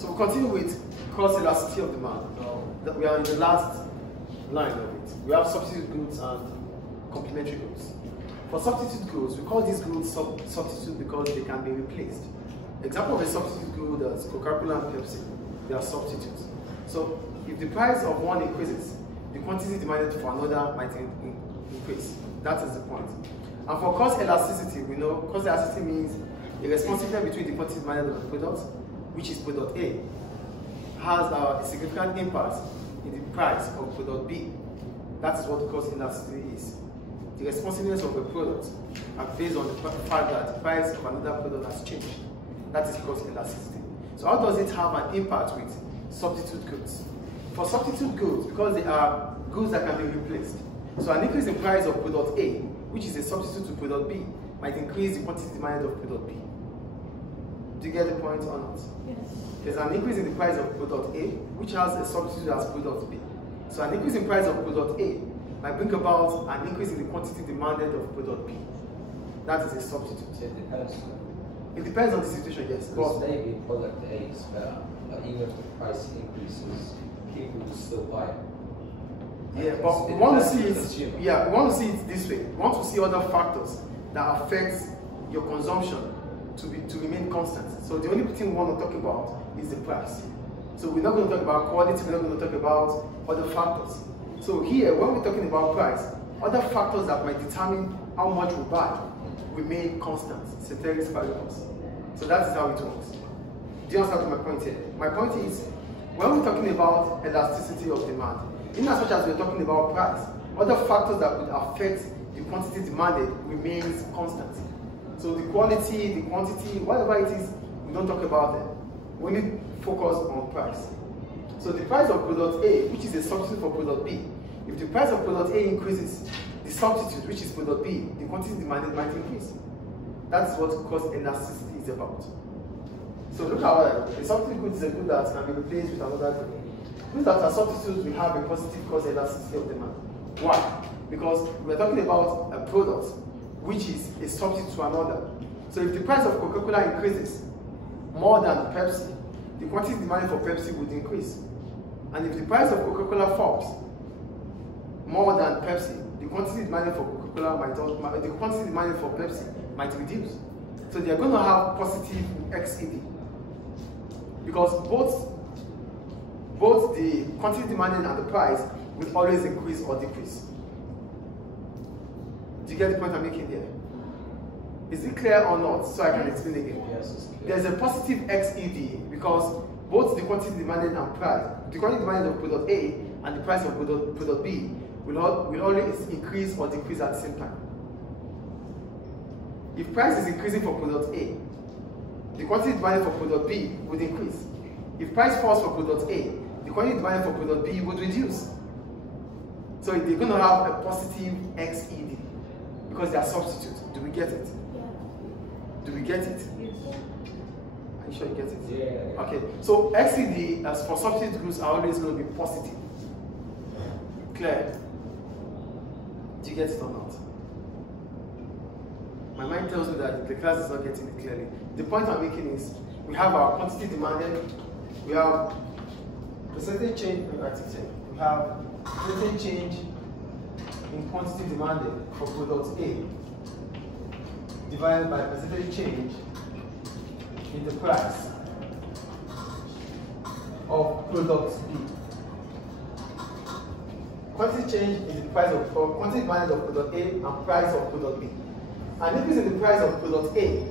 So we continue with cross elasticity of demand. We are in the last line of it. We have substitute goods and complementary goods. For substitute goods, we call these goods substitute because they can be replaced. Example of a substitute good is Coca-Cola and Pepsi. They are substitutes. So if the price of one increases, the quantity demanded for another might increase. That is the point. And for cost elasticity, we know cost elasticity means the responsiveness between the quantity demanded of the product, which is product A, has a significant impact in the price of product B. That is what cost elasticity is. The responsiveness of a product based on the fact that the price of another product has changed. That is cost elasticity. So how does it have an impact with substitute goods? For substitute goods, because they are goods that can be replaced, so an increase in price of product A, which is a substitute to product B, might increase the quantity demanded of product B. Do you get the point or not? Yes. There's an increase in the price of product A, which has a substitute as product B. So an increase in price of product A might bring about an increase in the quantity demanded of product B. That is a substitute. It depends. It depends on the situation, yes. Because maybe product A is better, but even if the price increases, people will still buy it. Yeah, but we want to see it. Yeah, we want to see it this way. We want to see other factors that affect your consumption to remain constant. So the only thing we want to talk about is the price. So we're not going to talk about quality. We're not going to talk about other factors. So here, when we're talking about price, other factors that might determine how much we buy remain constant, ceteris paribus. So that is how it works. Do you understand my point here? My point is, when we're talking about elasticity of demand, in as much as we're talking about price, other factors that would affect the quantity demanded remains constant. So the quality, the quantity, whatever it is, we don't talk about them. We only focus on price. So the price of product A, which is a substitute for product B, if the price of product A increases, the substitute, which is product B, the quantity demanded might increase. That's what cost elasticity is about. So look at a substitute good is a good that can be replaced with another good. Goods that are substitutes will have a positive cost elasticity of demand. Why? Because we're talking about a product which is a substitute to another. So if the price of Coca-Cola increases more than Pepsi, the quantity demanded for Pepsi would increase. And if the price of Coca-Cola falls more than Pepsi, the quantity demanded for Coca-Cola the quantity demanded for Pepsi might reduce. So they're going to have positive XED. Because both the quantity demanded and the price will always increase or decrease. Do you get the point I'm making here? Is it clear or not? So I can explain again. Yes, it's clear. There's a positive XED because both the quantity demanded and price, the quantity demanded of product A and the price of product B will always increase or decrease at the same time. If price is increasing for product A, the quantity demanded for product B would increase. If price falls for product A, the quantity demanded for product B would reduce. So they're going to have a positive XED because they are substitutes. Do we get it? Yeah. Do we get it? Yes. Are you sure you get it? Yeah. Okay. So XED as for substitute goods are always going to be positive. Clear? Do you get it or not? My mind tells me that the class is not getting it clearly. The point I'm making is we have our quantity demanded, we have percentage change, we have percentage change in quantity demanded for product A divided by percentage change in the price of product B. Quantity change in the price of quantity demanded of product A and price of product B. An increase in the price of product A,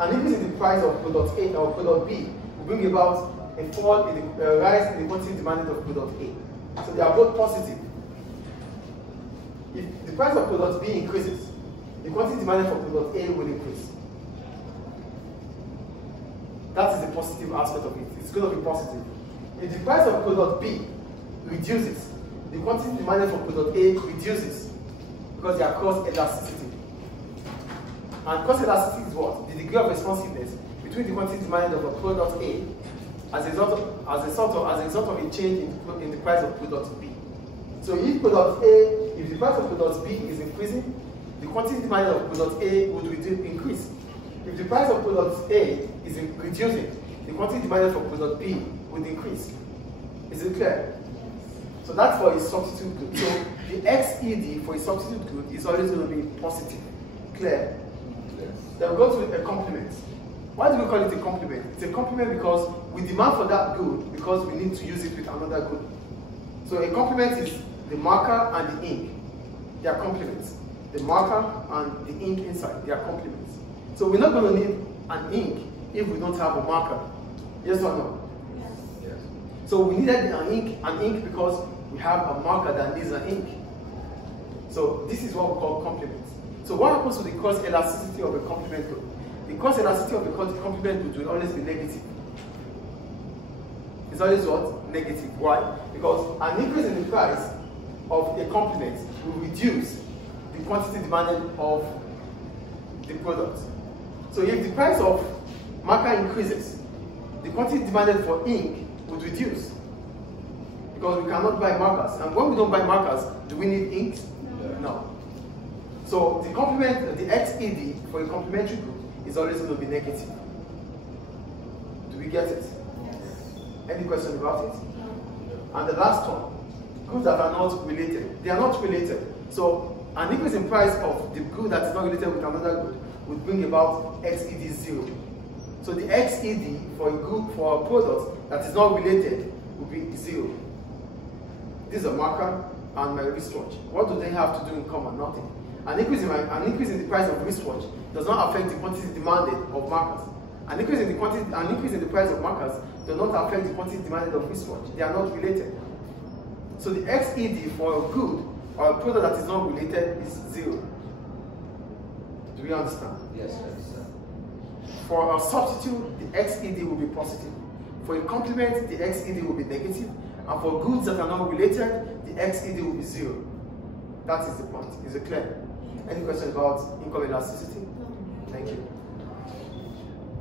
an increase in the price of product A or product B will bring about a fall in the rise in the quantity demanded of product A. So they are both positive. If the price of product B increases, the quantity demanded for product A will increase. That is the positive aspect of it. It's going to be positive. If the price of product B reduces, the quantity demanded for product A reduces because they are cost elasticity. And cost elasticity is what? The degree of responsiveness between the quantity demanded of a product A as a result of a change in the price of product B. So if the price of product B is increasing, the quantity demanded of product A would increase. If the price of product A is reducing, the quantity demanded for product B would increase. Is it clear? So that's for a substitute good. So the XED for a substitute good is always going to be positive. Clear? Yes. Then we go to a complement. Why do we call it a complement? It's a complement because we demand for that good because we need to use it with another good. So a complement is the marker and the ink. They are complements. The marker and the ink inside, they are complements. So we're not going to need an ink if we don't have a marker. Yes or no? Yes. Yes. So we needed an ink because we have a marker that needs an ink. So this is what we call complements. So what happens to the cross elasticity of a complement group? The cross elasticity of a complement group will always be negative. It's always what? Negative. Why? Because an increase in the price of a complement will reduce the quantity demanded of the product. So if the price of marker increases, the quantity demanded for ink would reduce. Because we cannot buy markers. And when we don't buy markers, do we need inks? No. So the complement, the XED for a complementary group is always going to be negative. Do we get it? Yes. Any question about it? And the last one, goods that are not related. They are not related. So an increase in price of the good that is not related with another good would bring about XED 0. So the XED for a good, for a product that is not related would be 0. This is a marker and my wristwatch. What do they have to do in common? Nothing. An increase in the price of wristwatch does not affect the quantity demanded of markers. An increase in the price of markers does not affect the quantity demanded of wristwatch. They are not related. So the XED for a good or a product that is not related is 0. Do we understand? Yes, sir. For a substitute, the XED will be positive. For a complement, the XED will be negative. And for goods that are not related, the XED will be 0. That is the point. Is it clear? Any questions about income elasticity? No. Thank you.